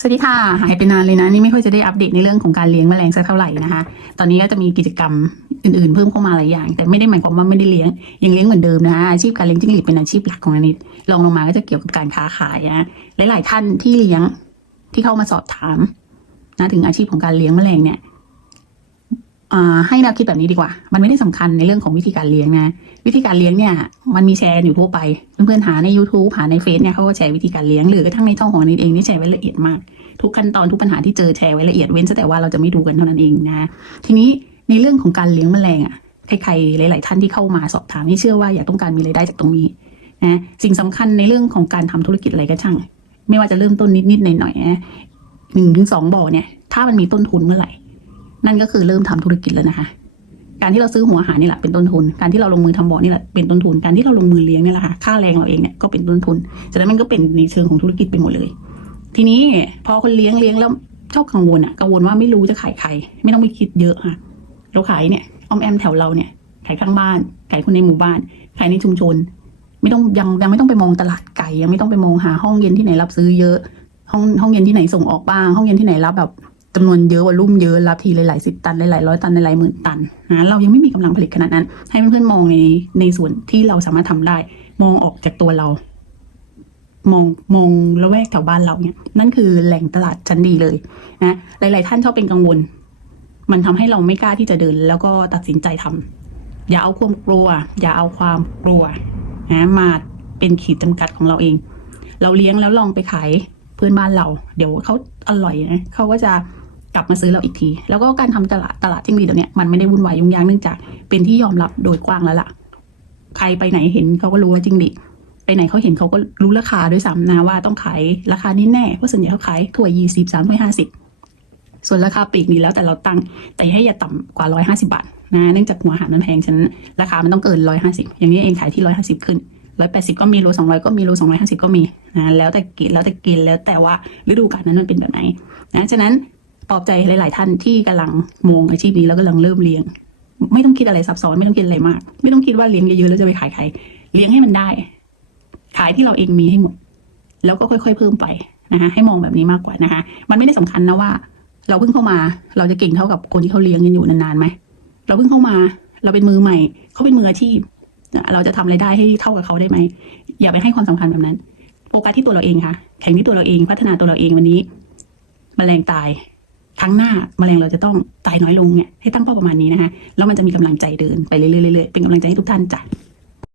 สวัสดีค่ะ หายไปนานเลยนะ นี่ไม่ค่อยจะได้อัปเดตในเรื่องของการเลี้ยงแมลงสักเท่าไหร่นะคะ ตอนนี้ก็จะมีกิจกรรมอื่นๆ เพิ่มเข้ามาหลายอย่าง แต่ไม่ได้หมายความว่าไม่ได้เลี้ยงยังเลี้ยงเหมือนเดิมนะคะอาชีพการเลี้ยงจิ้งหรีดเป็นอาชีพหลักของอนิดลองลงมาก็จะเกี่ยวกับการค้าขายนะหลายๆท่านที่เลี้ยงที่เข้ามาสอบถามนะถึงอาชีพของการเลี้ยงแมลงเนี่ย ให้แนวคิดแบบนี้ดีกว่า มันไม่ได้สำคัญในเรื่องของวิธีการเลี้ยงนะ วิธีการเลี้ยงเนี่ย มันมีแชร์อยู่ทั่วไป เพื่อนๆหาใน YouTube หาในเฟซเนี่ยเขาก็แชร์วิธีการเลี้ยงหรือกระทั่งในช่องของนิดเองนี่แชร์ไว้ละเอียดมาก ทุกขั้นตอนทุกปัญหาที่เจอแชร์ไว้ละเอียดเว้นแต่ว่าเราจะไม่ดูกันเท่านั้นเองนะ ทีนี้ในเรื่องของการเลี้ยงแมลงอะใครๆหลาย ๆ ท่านที่เข้ามาสอบถามนี่เชื่อว่าอยากต้องการมีรายได้จากตรงนี้นะสิ่งสำคัญในเรื่องของการทำธุรกิจอะไรก็ช่าง ไม่ว่าจะเริ่มต้นนิดๆหน่อยๆนะหนึ่งถึงสองบ่อเนี่ย ถ้ามันมีต้นทุนเมื่อไหร่ นั่นก็คือเริ่มทำธุรกิจแล้วนะคะ การที่เราซื้อหัวหานี่แหละเป็นต้นทุน การที่เราลงมือทำบ่อนี่แหละเป็นต้นทุน การที่เราลงมือเลี้ยงเนี่ยแหละค่ะ ค่าแรงเราเองเนี่ยก็เป็นต้นทุน ฉะนั้นมันก็เป็นในเชิงของธุรกิจไปหมดเลย ทีนี้พอคนเลี้ยงเลี้ยงแล้วชอบกังวลอะ กังวลว่าไม่รู้จะขายใคร ไม่ต้องไปคิดเยอะค่ะ เราขายเนี่ยอ้อมแอมแถวเราเนี่ย ขายข้างบ้าน ขายคนในหมู่บ้าน ขายในชุมชน ไม่ต้องยังยังไม่ต้องไปมองตลาดไก่ ยังไม่ต้องไปมองหาห้องเย็นที่ไหนรับซื้อเยอะ ห้องห้องเย็นที่ไหนส่งออกบ้าง ห้องเย็นที่ไหนรับแบบ จำนวนเยอะวอลลุ่มเยอะรับทีหลายๆสิบตันหลายๆร้อยตันหลายๆหมื่นตันนะเรายังไม่มีกำลังผลิตขนาดนั้น ให้เพื่อนๆมองในในส่วนที่เราสามารถทำได้ มองออกจากตัวเรา มองมองละแวกแถวบ้านเราเนี่ย นั่นคือแหล่งตลาดชั้นดีเลยนะหลาย ๆ ท่านชอบเป็นกังวล มันทำให้เราไม่กล้าที่จะเดิน แล้วก็ตัดสินใจทำอย่าเอาความกลัว อย่าเอาความกลัวนะมาเป็นขีดจำกัดของเราเอง เราเลี้ยงแล้วลองไปขายเพื่อนบ้านเรา เดี๋ยวเขาอร่อยนะเขาก็จะ ลับมาซื้อเราอีกที แล้วก็การทำตลาดตลาดจิ้งหรีดเดี๋ยวนี้มันไม่ได้วุ่นวายยุ่งยากเนื่องจาก เป็นที่ยอมรับโดยกว้างแล้วล่ะ ใครไปไหนเห็นเขาก็รู้ว่าจิ้งหรีดไปไหนเขาเห็นเขาก็รู้ราคาด้วยซ้ำนะว่าต้องขายราคานี้แน่เพราะส่วนใหญ่เขาขายถ้วยี่สิบสามถ้วยห้าสิบส่วนราคาปีกนี่แล้วแต่เราตั้งแต่ให้อย่าต่ำกว่าร้อยห้าสิบาทนะเนื่องจากหัวอาหารมันแพงฉะนั้นราคามันต้องเกินร้อยห้าสิบอย่างนี้เองขายที่ร้อยห้าสิบขึ้นร้อยแปดสิบก็มีโลสองร้อยก็มีโลสองร้อยห้าสิบก็มีนะแล้วแต่กินแล้วแต่กินแล้วแต่ว่าฤดูกาลนั้นมันเป็นแบบไหนนะฉะนั้น ปลอบใจหลาย ๆ ท่านที่กำลังมองอาชีพนี้แล้วกำลังเริ่มเลี้ยง ไม่ต้องคิดอะไรซับซ้อนไม่ต้องคิดอะไรมาก ไม่ต้องคิดว่าเลี้ยงเยอะ ๆ แล้วจะไปขายใครเลี้ยงให้มันได้ ขายที่เราเองมีให้หมด แล้วก็ค่อย ๆ เพิ่มไปนะคะให้มองแบบนี้มากกว่านะคะ มันไม่ได้สำคัญนะว่า เราเพิ่งเข้ามา เราจะเก่งเท่ากับคนที่เขาเลี้ยงกันอยู่นานๆไหมเราเพิ่งเข้ามา เราเป็นมือใหม่ เขาเป็นมืออาชีพเราจะทำรายได้ให้เท่ากับเขาได้ไหมอย่าไปให้ความสำคัญแบบนั้นโฟกัสที่ตัวเราเองค่ะ แข่งที่ตัวเราเองพัฒนาตัวเราเองวันนี้แมลงตาย ครั้งหน้าแมลงเราจะต้องตายน้อยลงเนี่ยให้ตั้งเป้าประมาณนี้นะคะแล้วมันจะมีกำลังใจเดินไปเรื่อยๆเรื่อยๆเป็นกำลังใจให้ทุกท่านจ้ะ